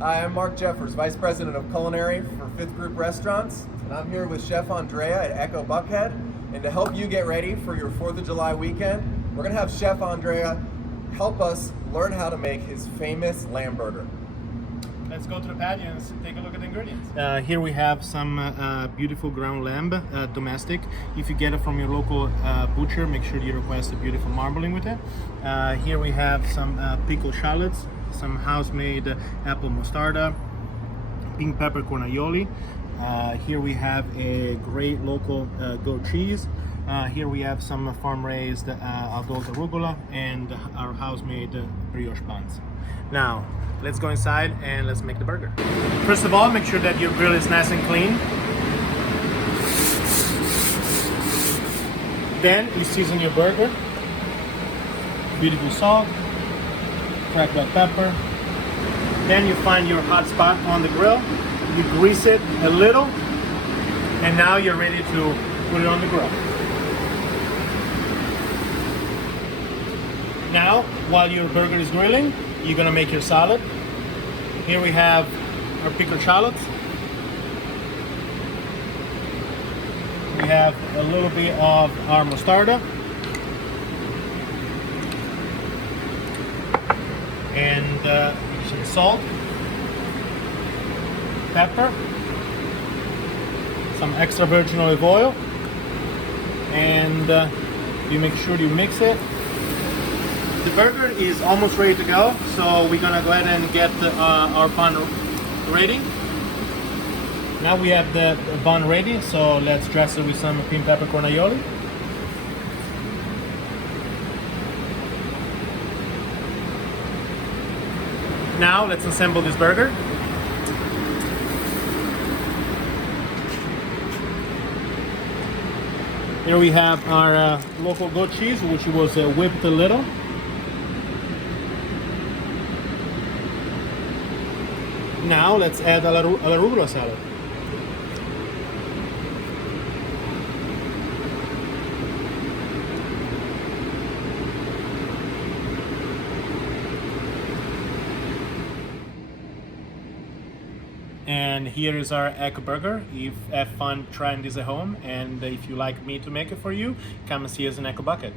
Hi, I'm Mark Jeffers, Vice President of Culinary for Fifth Group Restaurants, and I'm here with Chef Andrea at Ecco Buckhead. And to help you get ready for your 4th of July weekend, we're going to have Chef Andrea help us learn how to make his famous lamb burger. Let's go to the patio and take a look at the ingredients. Here we have some beautiful ground lamb, domestic. If you get it from your local butcher, make sure you request a beautiful marbling with it. Here we have some pickled shallots, some house-made apple mostarda, pink pepper corn aioli. Here we have a great local goat cheese. Here we have some farm-raised adult arugula and our house-made brioche buns. Now, let's go inside and let's make the burger. First of all, make sure that your grill is nice and clean. Then you season your burger. Beautiful salt, cracked black pepper. Then you find your hot spot on the grill. You grease it a little, and now you're ready to put it on the grill. Now, while your burger is grilling, you're gonna make your salad. Here we have our pickled shallots. We have a little bit of our mostarda. And some salt, pepper, some extra virgin olive oil, and you make sure you mix it. The burger is almost ready to go, so we're gonna go ahead and get our bun ready. Now we have the bun ready, so let's dress it with some pink pepper corn aioli. Now let's assemble this burger. Here we have our local goat cheese, which was whipped a little. Now let's add our arugula salad. And here is our Ecco burger. If you have fun trying this at home, and if you like me to make it for you, come and see us in Ecco Buckhead.